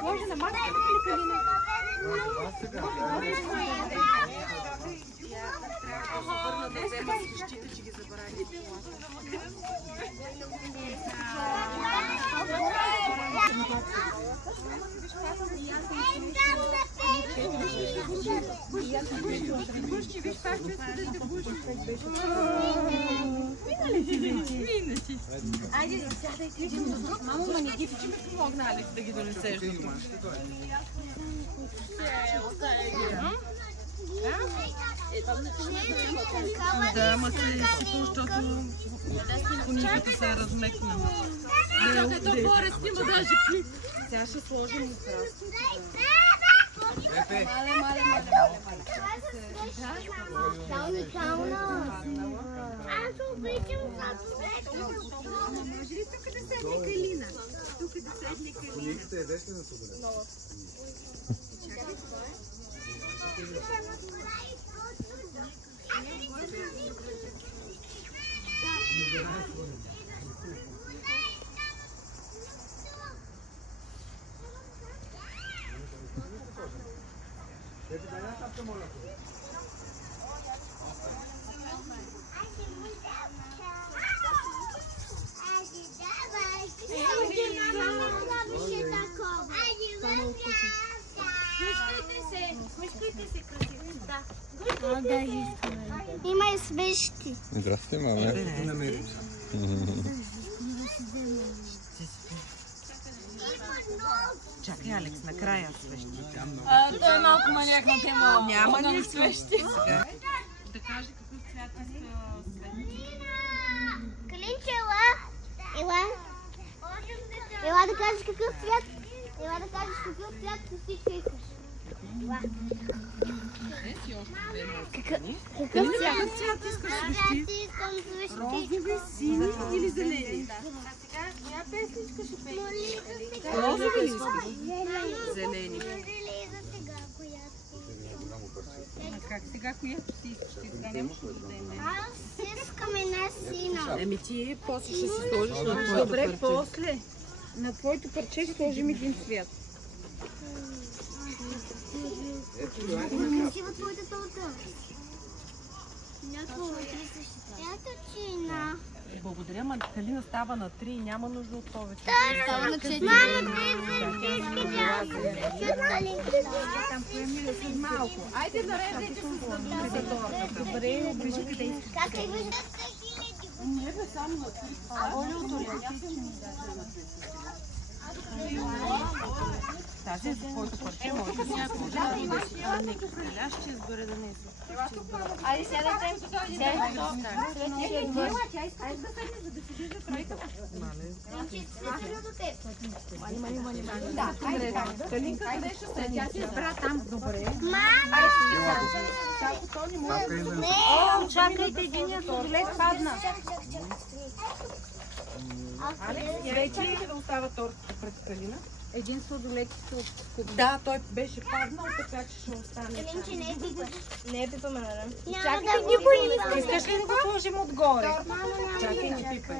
Сложи на маската или Калина? Трябва да взема свещите, че ги забрави. Айде, сядайте един до друг. Мамо, ма не ги че ми помогна, Алекс, да ги донесеш до тук. Да, ма се защото конихата се е размекнала. Чакай, то горе снима даже клип. Сега ще сложим и краските. Мале. Аз обичам може ли тук да седне Калина? Тук да седне Калина. Кониката е десна на свобода. Чакай, това е. Смешкайте се, красиво. Да. Има и свещи. Здрасти, маме. Чакай, Алекс, накрая свещи. Той е малко маняк на тема. Няма ни свещи сега. Да каже какъв цвят иска свещи. Калинче, ела да кажеш какъв цвят. Ела да кажеш какъв цвят всичко искаш. Какъв цвят искаш свещи? Розови, сини или зелени? Коя песничка ще пееш? Розови ли искаш? Зелени. Как сега, която си искаш? Сега нямаш да дадем. Аз искам една сина. Еми ти после ще си сложиш на твоето парче. Добре, после. На твоето парче ще сложим един цвят. Красива твоята torta. Ето чина. Благодаря, ма Калина става на 3 и няма нужда от повече. Става на 4. Мама, Там поемили след малко. Айде нареждайте се с другата торта. Добре, оближи къде искаш. как е вижда? Не бе, само на 3. Олиото ли? Тази за твоето парче може да си сложи. Нека стреляш, ще избере да не е. Айде, сядайте. Тя иска да седне, за да седи за крайка. Да, айде. Калинка къде ще седи? Тя си избра там. Добре. Мама! Ако то не може да... О, чакайте, единият сладолет падна. Алекс, вече ли да остава тортата пред Калина? Един сладолет се откупи. Да, той беше паднал, така че ще остане. Калинче, не е пипаш. Не е пипаме, нали? Няма да никой не ми Искаш ли да го сложим отгоре? Чакай, не пипай.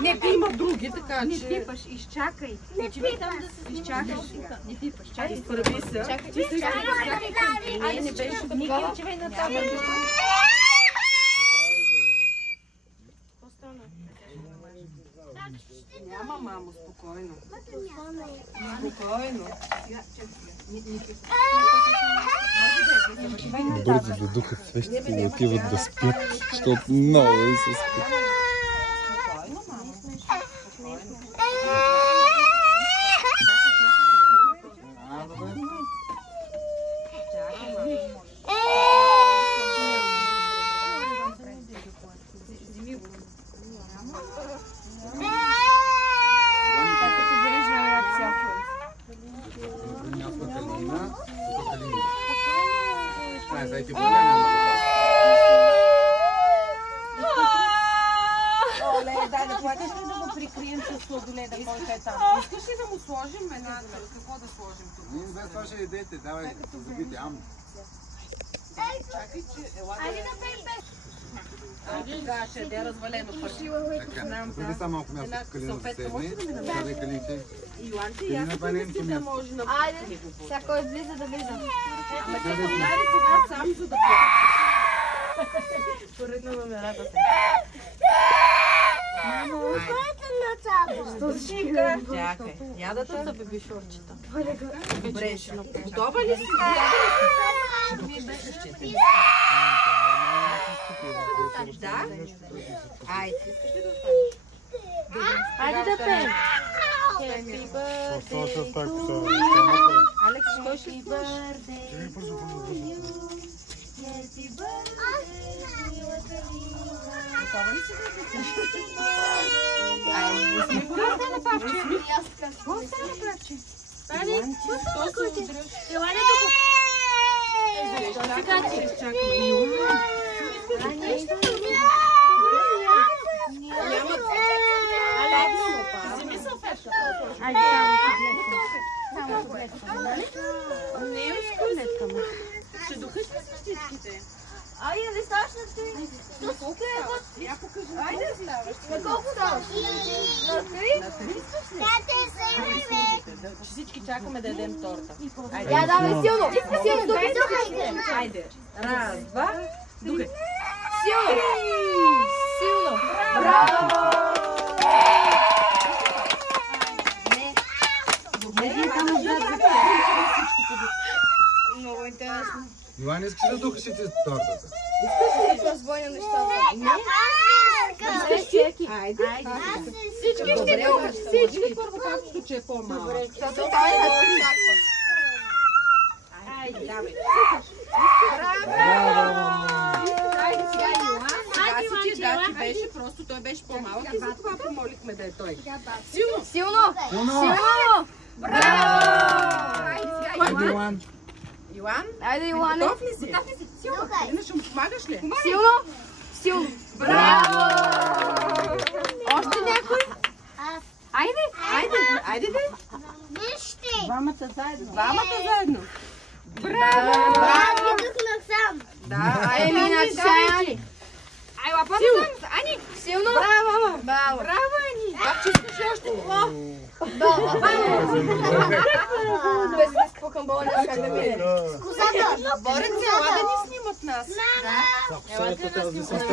Не, ти има други, така че... Не пипаш, изчакай. Не пипаш. Изчакай. Не пипаш, чакай. Изправи се. Ти се изчакай. Не, не беше Ники, такова. отивай на табър. Няма, мамо, спокойно. Спокойно. Бързо да духат свещите и отиват да спят, защото много и се спят. Спокойно, мамо. Спокойно. Оле, дай да платиш ли да го прикрием с сладоледа, който е там? Искаш ли да му сложим една? Какво да сложим тук? Ние без това ще идете, давай, забите, ам. Чакай, че ела да... Айде да пеем песен. Тогава ще е развалено парче. Преди са малко място в Калина да седне. Сядай Калинче. Йоанче, аз си да може на... Айде, всяко излиза да влиза. Ама ти подаде сега сам за да пия. Поред на номерата се. Чакай, ядата са беби шорчета. Добре, готова ли си? Да? Айде. Айде да пеем. Алекс, кой ще слушаш? Готова ли си? Ще духаш ли всичките? Айде, не ставаш на три. Колко е? Я покажи. Айде, ставаш. На колко ставаш? На три? На три? Всички чакаме да ядем торта. Я давай силно. Силно, Айде. Раз, два. Духай. Силно. Силно. Браво! Много интересно. Йоан, искаш да духаш и ти тортата? Развойна нещата. Айде. Всички ще духаш. Всички първо както че е по-малък. Защото той е на три. Айде, давай. Айде сега Йоан. Сега си ти да, ти беше, просто той беше по-малък и затова помолихме да е той. Силно. Силно. Силно. Браво! Айде сега Йоан. Йоан. Йоан, Айде Йоане. готов ли си? Силно. Елина, ще му помагаш ли? Силно. Силно. Браво! Още някой? Айде. Айде, айде де. Двамата заедно. Браво! Браво! Духнах сам. Да, Елина, Ани. Ай, лапата сам. Ани. Силно. Браво, мама. Браво. Браво, Ани. Пак че искаш ли още? Без какво към бола няма как да мине. Козата. Борят се, ела да ни снимат нас. Мама! Елате да снимат.